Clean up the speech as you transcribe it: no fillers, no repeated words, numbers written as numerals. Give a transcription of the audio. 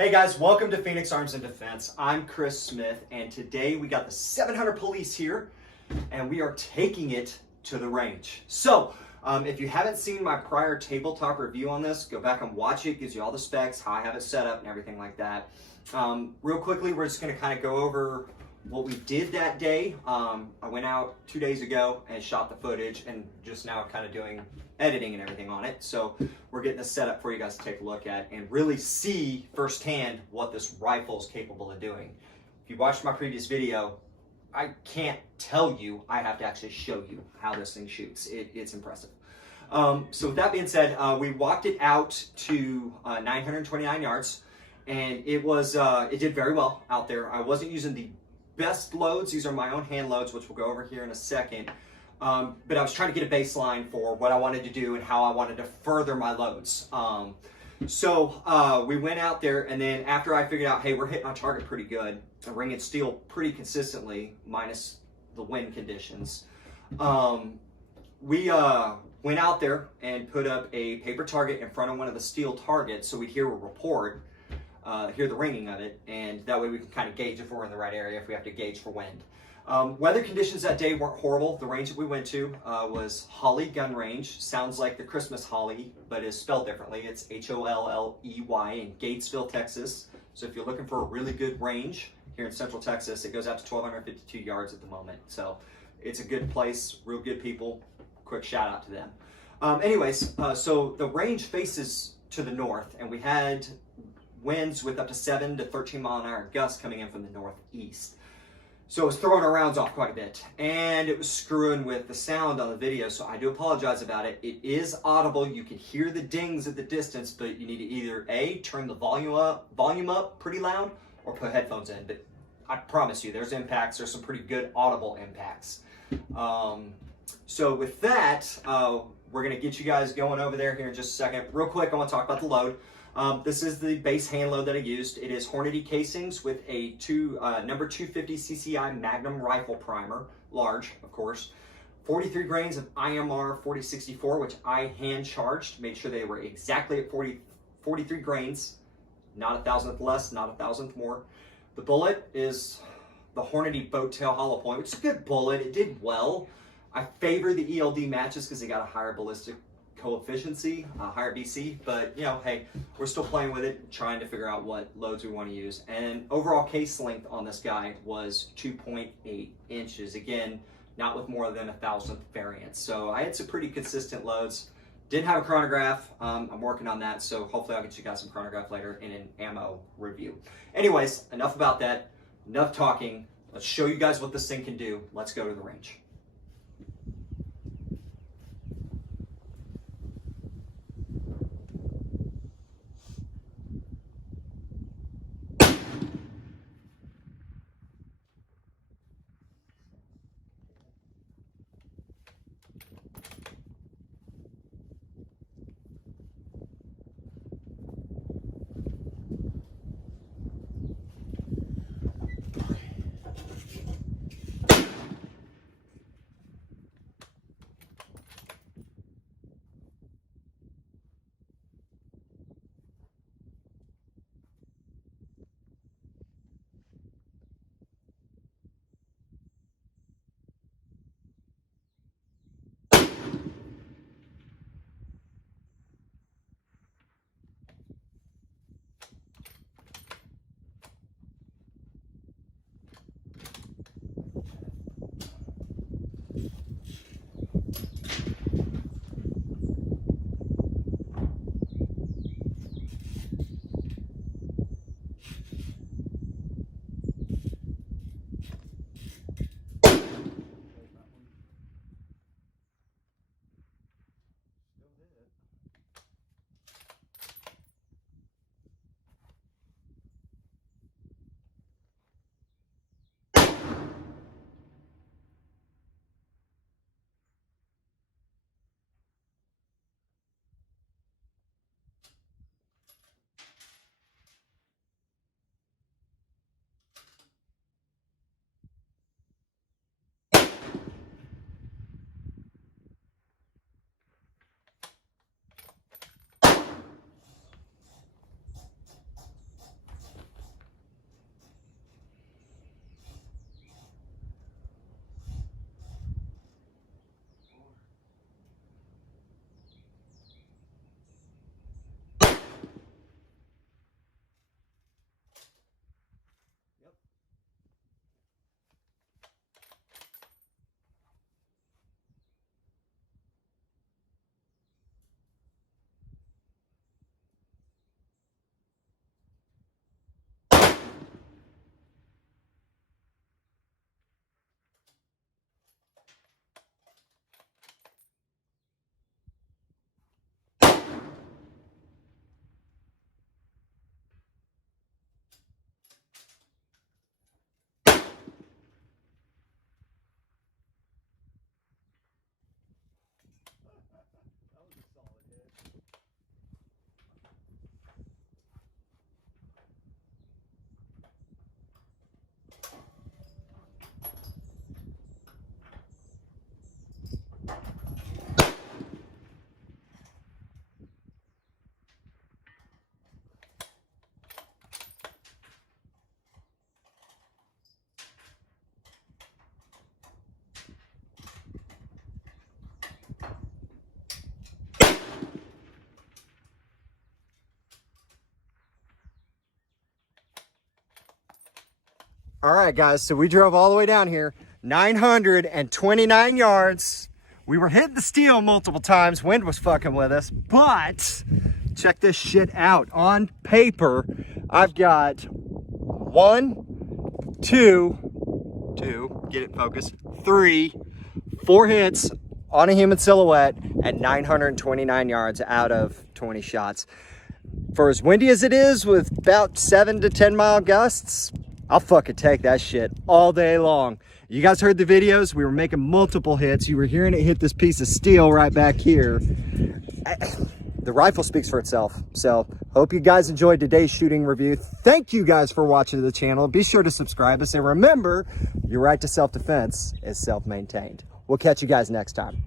Hey guys, welcome to Phoenix Arms and Defense. I'm Chris Smith, and today we got the 700 Police here, and we are taking it to the range. So, if you haven't seen my prior tabletop review on this, go back and watch it. It gives you all the specs, how I have it set up, and everything like that. Real quickly, we're just going to kind of go over what we did that day. I went out 2 days ago and shot the footage, and just now kind of doing editing and everything on it. So we're getting this set up for you guys to take a look at and really see firsthand what this rifle is capable of doing. If you watched my previous video, I can't tell you, I have to actually show you how this thing shoots. It's impressive. So with that being said, we walked it out to 929 yards, and it did very well out there. I wasn't using the best loads. These are my own hand loads, which we'll go over here in a second. But I was trying to get a baseline for what I wanted to do and how I wanted to further my loads. So we went out there, and then after I figured out, hey, we're hitting our target pretty good, and ringing steel pretty consistently, minus the wind conditions, we went out there and put up a paper target in front of one of the steel targets so we'd hear a report, hear the ringing of it, and that way we can kind of gauge if we're in the right area, if we have to gauge for wind. Weather conditions that day weren't horrible. The range that we went to was Holly Gun Range. Sounds like the Christmas holly, but is spelled differently. It's Holley in Gatesville, Texas. So if you're looking for a really good range here in Central Texas, it goes out to 1,252 yards at the moment. So it's a good place, real good people. Quick shout out to them. So the range faces to the north, and we had winds with up to 7 to 13 mile an hour gusts coming in from the northeast. So it was throwing our rounds off quite a bit, and it was screwing with the sound on the video, so I do apologize about it. It is audible. You can hear the dings at the distance, but you need to either A, turn the volume up pretty loud, or put headphones in. But I promise you, there's impacts. There's some pretty good audible impacts. So with that, we're going to get you guys going over there here in just a second. Real quick, I want to talk about the load. This is the base hand load that I used. It is Hornady casings with a number 250 CCI Magnum rifle primer, large, of course. 43 grains of IMR 4064, which I hand charged. Made sure they were exactly at 43 grains, not a thousandth less, not a thousandth more. The bullet is the Hornady boat tail hollow point, which is a good bullet. It did well. I favor the ELD matches because they got a higher ballistic coefficiency, higher BC, but you know, hey, we're still playing with it, trying to figure out what loads we want to use. And overall case length on this guy was 2.8 inches. Again, not with more than a thousandth variance. So I had some pretty consistent loads. Didn't have a chronograph. I'm working on that, so hopefully I'll get you guys some chronograph later in an ammo review. Anyways, enough about that. Enough talking. Let's show you guys what this thing can do. Let's go to the range. All right, guys, so we drove all the way down here, 929 yards. We were hitting the steel multiple times. Wind was fucking with us, but check this shit out. On paper, I've got 1, 2, get it focused, 3, 4 hits on a human silhouette at 929 yards out of 20 shots. For as windy as it is with about 7 to 10 mile gusts, I'll fucking take that shit all day long. You guys heard the videos. We were making multiple hits. You were hearing it hit this piece of steel right back here. The rifle speaks for itself. So hope you guys enjoyed today's shooting review. Thank you guys for watching the channel. Be sure to subscribe us, and remember, your right to self-defense is self-maintained. We'll catch you guys next time.